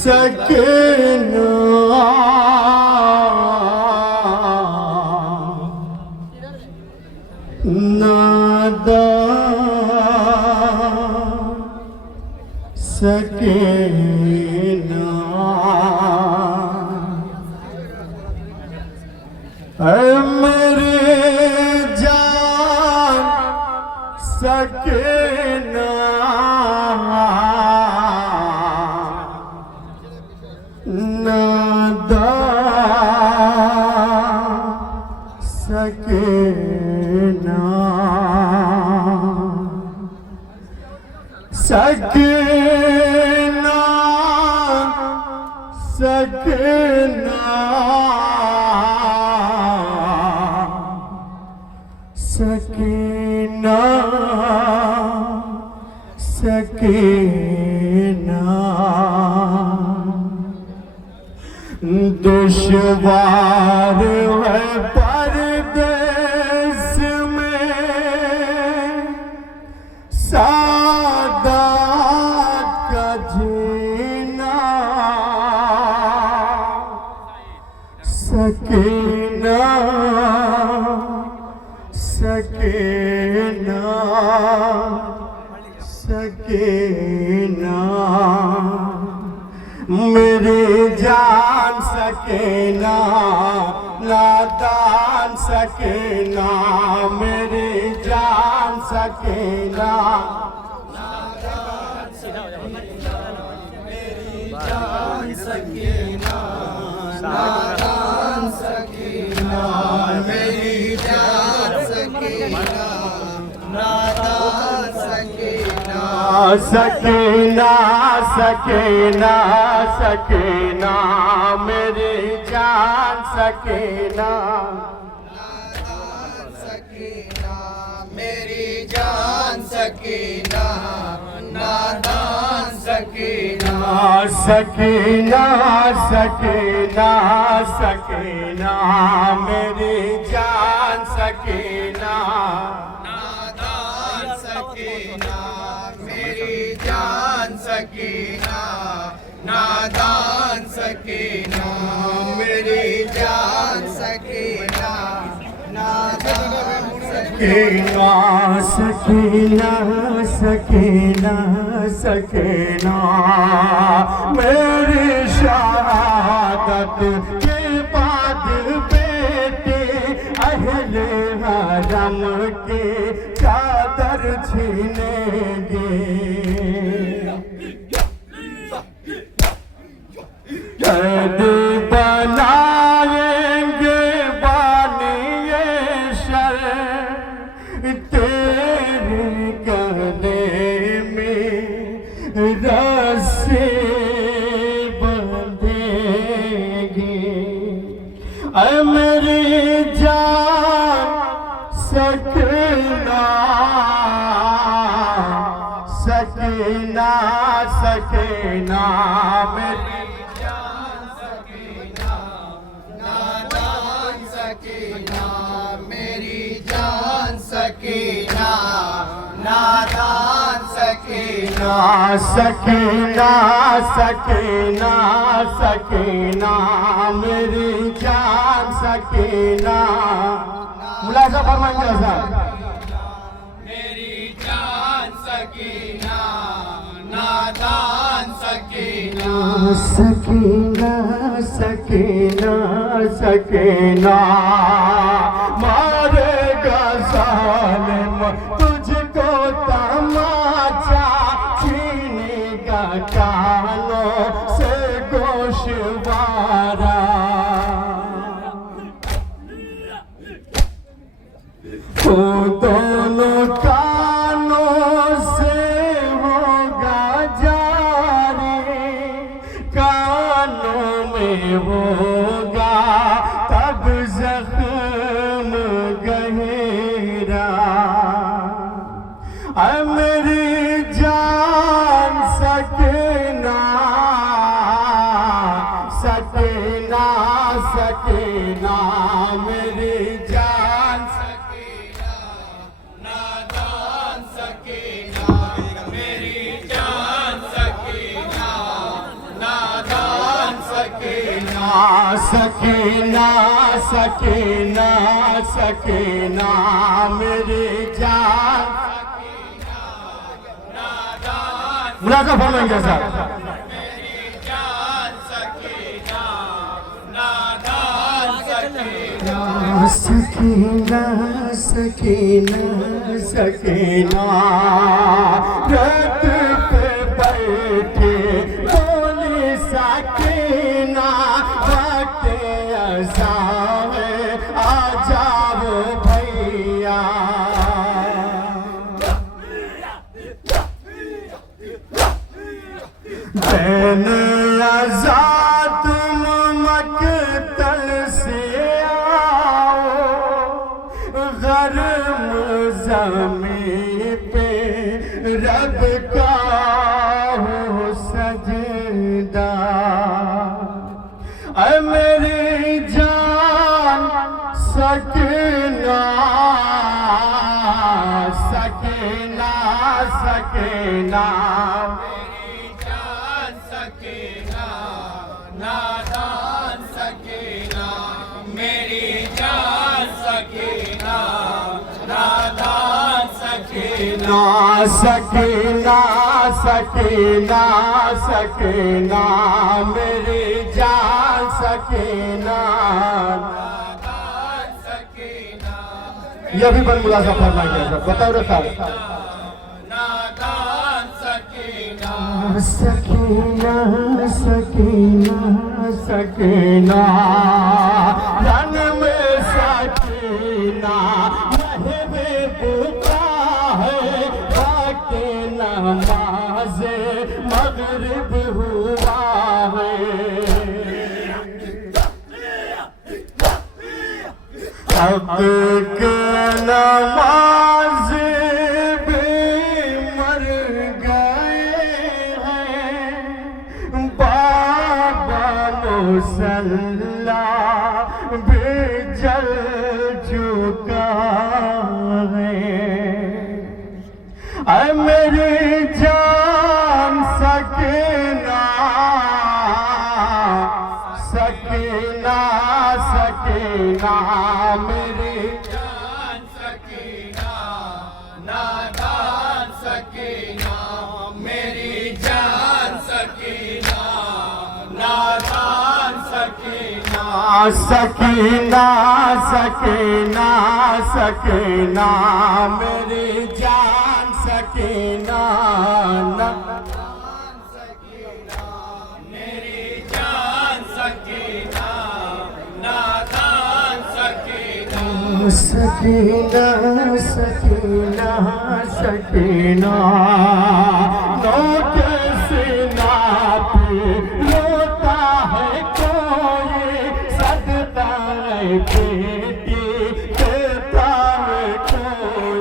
सकीना नादान सकीना मेरे जान सकीना नादान सकीना सकीना सकीना सकीना सकीना दुश्वार है परदेस में सादात का जीना सकीना सकीना सकीना मेरी जान सकीना नादान सकीना मेरी जान सकीना मेरी जान सकीना नादान सकीना मेरी जान सकीना नादान सकीना सकीना सकीना सकीना मेरी जान सकीना नादान सकीना मेरी जान सकीना नादान सकीना सकीना सकीना सकीना मेरी जान सकीना नादान सकीना मेरी जान सकीना नादान सकीना मेरी जान सकीना नादान सकीना सकीना सकीना सकीना मेरी शहादत के बाद बेटे अहले हरम के चादर छीनेंगे कैद बनाएंगे बानिए शर तेरे गले में रस्से बंधेंगे ऐ मेरी जान सकीना सकीना सकीना मेरी मेरी जान सकीना नादान सकीना सकीना सकीना सकीना मेरी जान सकीना मुलाजा फरमाइए साहब मेरी जान सकीना नादान सकीना सकीना सकीना सकीना मारेगा जालिम तुझको तमाचा छीनेगा कानों से गोशवारा तो दोनों कानों से होगा जारी कानों में होगा तब जख्म गहरा ऐ मेरी जान सकीना सकीना सकीना मेरी जान सकीना नादान सकीना मेरी जान सकीना नादान सकीना सकीना सकीना मेरी जान मुलाका फरमाएंगे सर सकीना सकीना सकीना रथ पे बैठे बोली सकीना बाटे असावे आ जाओ भैया बैन आजाद मकतल से गरम ज़मीं पे रब का हो सजदा ऐ मेरी जान सकीना सकीना सकीना मेरी जान सकीना नादान सकीना मेरी जान सकीना नादान सकीना सकीना सकीना सकीना मेरी जान सकीना नादान सकीना यह भी बन मुलाजा फरमाएंगे बताओ रे साहब नादान सकीना सकीना सकीना सकीना रन में सकीना महबूबा है बाके नमाज़े मगरिब हुआ है अब के नमाज़ भी मर गए हैं बाबा मुसल्ला भी जल चुका है ऐ मेरी जान सकीना सकीना सकीना मेरी जान सकीना नादान सकीना मेरी जान सकीना नादान सकीना सकीना सकीना सकीना मेरी जान सकीना नादान सकीना मेरी जान सकीना नादान सकीना सकीना सकीना सकीना नोट सीना पे रोता है कोई सदका बेटी देता है कोई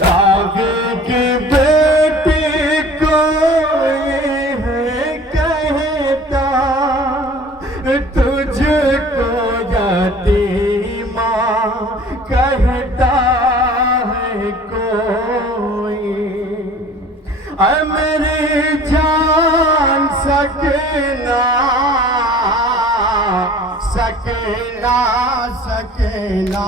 बाग की बेटी कोई है कहता तुझको यतीमा कहता है कोई ऐ मेरी जान सकीना सकीना सकीना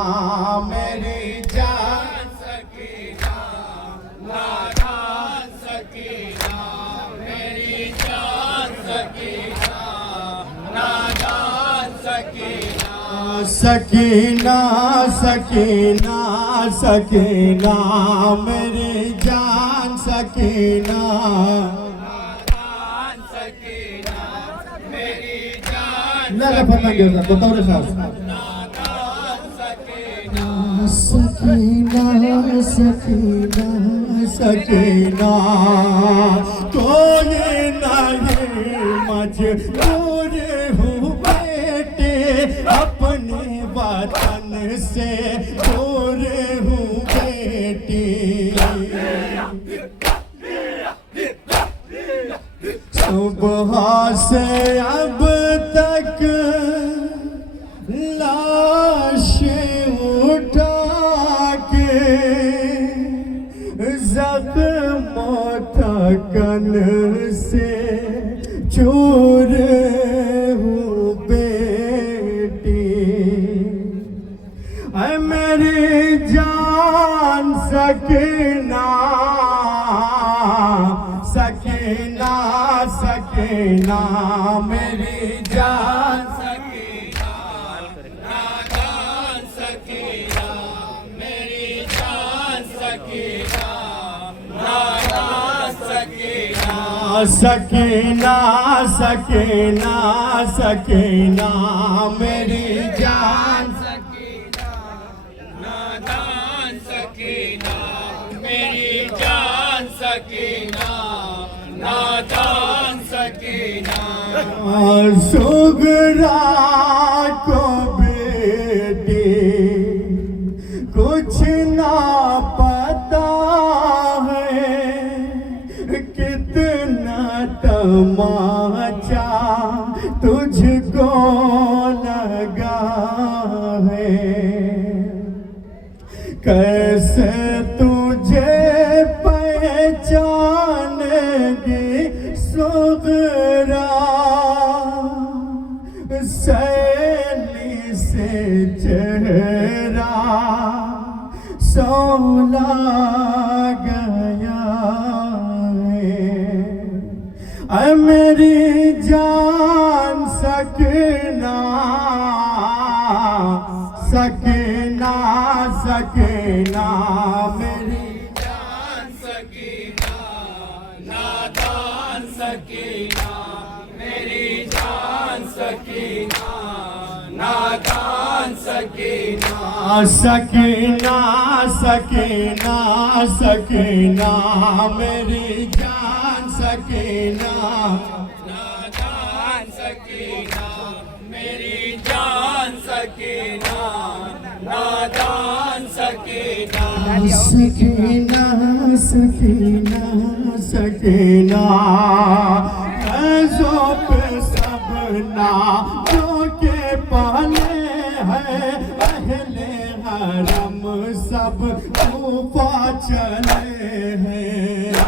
मेरी जान सकीना नादान सकीना मेरी जान सकीना नादान सकीना सकीना सकीना सकीना मेरी जान सकीना नादान सकीना मेरी जान लगा फरमाएंगे बताओ रे साहब सकीना सकीना सकीना कोई नहीं मजबूर हूँ बेटे अपने वतन से दूर हूँ बेटी सुबह से अब तक लाश उठा के जख्मों थकन से चूर हूँ बेटी, ऐ मेरी जान सकीना सकीना सकीना, मेरी जान सकीना नादान सकीना, मेरी जान सकीना नादान सकीना, सकीना सकीना सकीना, मेरी जान सकीना नादान सकीना, मेरी जान सकीना नादान सकीना। सुगरा को बेटी कुछ ना पता है, कितना तमाचा तुझको लगा है, कैसे तुझे पहचानेगी सुगरा, सैली से चेहरा सोला गया है, ऐ मेरी जान सकीना सकीना सकीना, मेरी जान सकीना नादान सकीना, मेरी जान सकीना नादान सकीना, सकीना सकीना सकीना, मेरी जान सकीना नादान सकीना, मेरी जान सकीना नादान सकीना, सकीना सकीना सकीना, ऐसो पे सबना जो के पाले हैं, अहले हरम सब ऊपा चले हैं,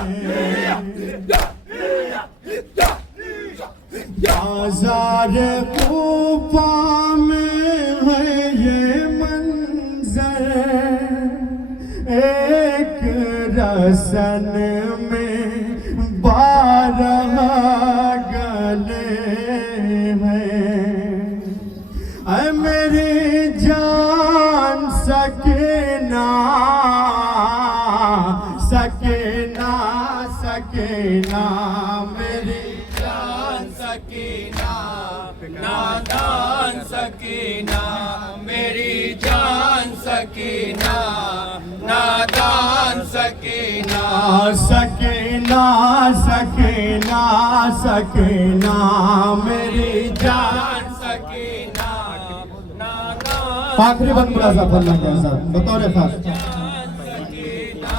बाजार कूफा में है ये मंजर, एक रसन में 12 गले हैं, ऐ मेरी जान सकीना सकीना सकीना, मेरी जान सकीना नादान सकीना, मेरी जान सकीना नादान सकीना, सकीना सकीना सकीना, मेरी जान सकीना नादान। आखिरी बंद मुलाजा पढ़ना है साहब, बतौर खास सकीना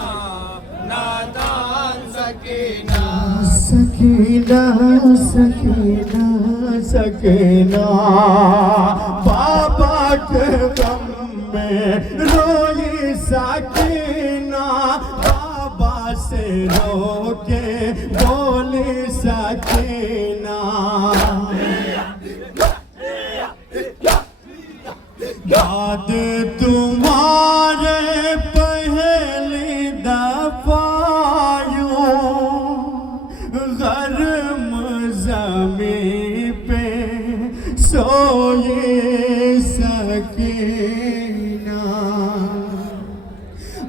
नादान सकीना, सकीना सकीना सकीना, बाबा के गम में रोई सकीना, बाबा से रो के बोली सकीना, याद तुम्हारे पहली दफा गर्म ज़मीं पे सोई सकीना,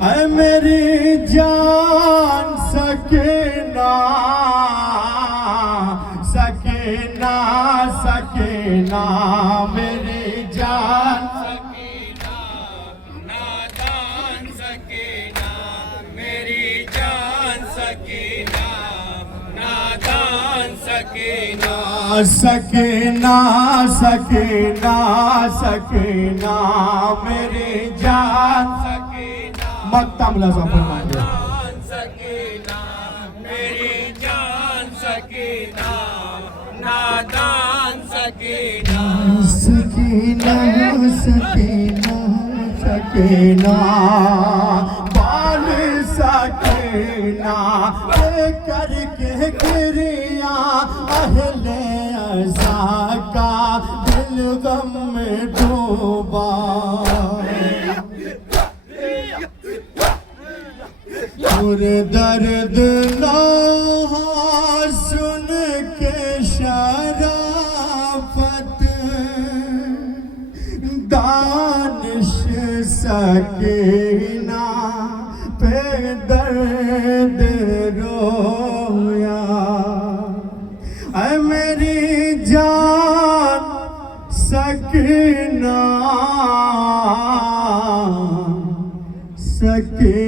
ऐ मेरी जान सकीना सकीना सकीना, मेरी जान सकीना नादान सकीना, मेरी जान सकीना नादान सकीना, सकीना सकीना सकीना, मेरी जान सकीना मक्ता मुलाजा फरमाइए, सकीना मेरी जान सकीना नादान सकीना, सकीना सकीना सकीना, बाल सकीना सकीना करके गिरिया अहले अज़ा का दिल गम में डूबा और दर्द नहा सुन के शराफत दानिश सकीना पे दर्द रोया ऐ मेरी जान सकीना सकीना